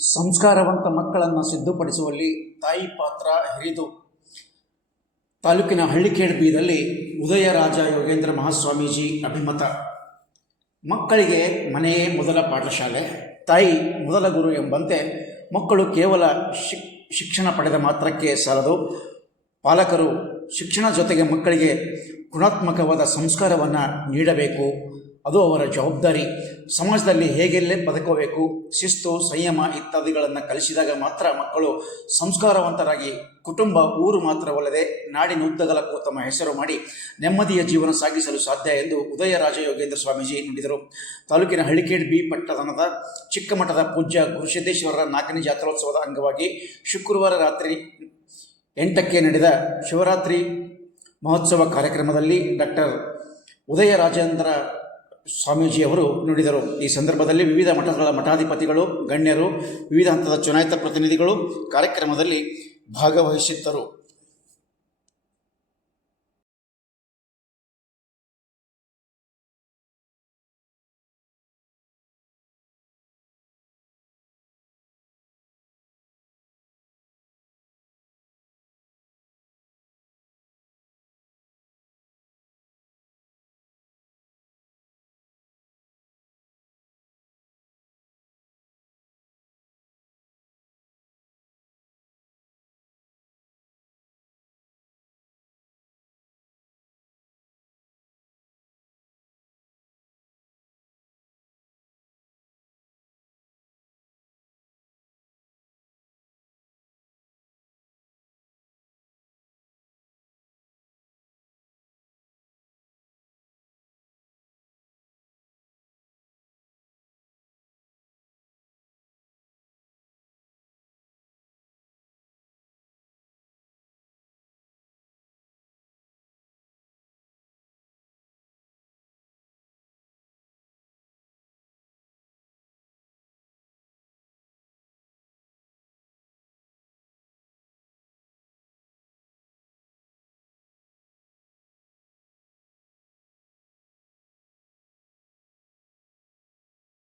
ಸಂಸ್ಕಾರವಂತ ಮಕ್ಕಳನ್ನು ಸಿದ್ಧಪಡಿಸುವಲ್ಲಿ ತಾಯಿ ಪಾತ್ರ ಹಿರಿದು. ತಾಲೂಕಿನ ಹಳ್ಳಿಕೇಡ್ಬಿಯಲ್ಲಿ ಉದಯರಾಜ ಯೋಗೇಂದ್ರ ಮಹಾಸ್ವಾಮೀಜಿ ಅಭಿಮತ. ಮಕ್ಕಳಿಗೆ ಮನೆಯೇ ಮೊದಲ ಪಾಠಶಾಲೆ, ತಾಯಿ ಮೊದಲ ಗುರು ಎಂಬಂತೆ ಮಕ್ಕಳು ಕೇವಲ ಶಿಕ್ಷಣ ಪಡೆದ ಮಾತ್ರಕ್ಕೆ ಸಾಲದು. ಪಾಲಕರು ಶಿಕ್ಷಣ ಜೊತೆಗೆ ಮಕ್ಕಳಿಗೆ ಗುಣಾತ್ಮಕವಾದ ಸಂಸ್ಕಾರವನ್ನು ನೀಡಬೇಕು. ಅದು ಅವರ ಜವಾಬ್ದಾರಿ. ಸಮಾಜದಲ್ಲಿ ಹೇಗೆಲ್ಲೇ ಬದುಕಬೇಕು, ಶಿಸ್ತು, ಸಂಯಮ ಇತ್ಯಾದಿಗಳನ್ನು ಕಲಿಸಿದಾಗ ಮಾತ್ರ ಮಕ್ಕಳು ಸಂಸ್ಕಾರವಂತರಾಗಿ ಕುಟುಂಬ, ಊರು ಮಾತ್ರವಲ್ಲದೆ ನಾಡಿನುದ್ದಗಲಕ್ಕೂ ತಮ್ಮ ಹೆಸರು ಮಾಡಿ ನೆಮ್ಮದಿಯ ಜೀವನ ಸಾಗಿಸಲು ಸಾಧ್ಯ ಎಂದು ಉದಯರಾಜ ಯೋಗೇಂದ್ರ ಸ್ವಾಮೀಜಿ ನುಡಿದರು. ತಾಲೂಕಿನ ಹಳ್ಳಿಕೇಡ್ಬಿ ಪಟ್ಟಣದ ಚಿಕ್ಕಮಠದ ಪೂಜ್ಯ ಗುರುಸಿದ್ದೇಶ್ವರರ 4ನೇ ಜಾತ್ರೋತ್ಸವದ ಅಂಗವಾಗಿ ಶುಕ್ರವಾರ ರಾತ್ರಿ 8ಕ್ಕೆ ನಡೆದ ಶಿವರಾತ್ರಿ ಮಹೋತ್ಸವ ಕಾರ್ಯಕ್ರಮದಲ್ಲಿ ಡಾಕ್ಟರ್ ಉದಯರಾಜೇಂದ್ರ ಸ್ವಾಮೀಜಿಯವರು ನುಡಿದರು. ಈ ಸಂದರ್ಭದಲ್ಲಿ ವಿವಿಧ ಮಠಗಳ ಮಠಾಧಿಪತಿಗಳು, ಗಣ್ಯರು, ವಿವಿಧ ಹಂತದ ಚುನಾಯಿತ ಪ್ರತಿನಿಧಿಗಳು ಕಾರ್ಯಕ್ರಮದಲ್ಲಿ ಭಾಗವಹಿಸಿದ್ದರು.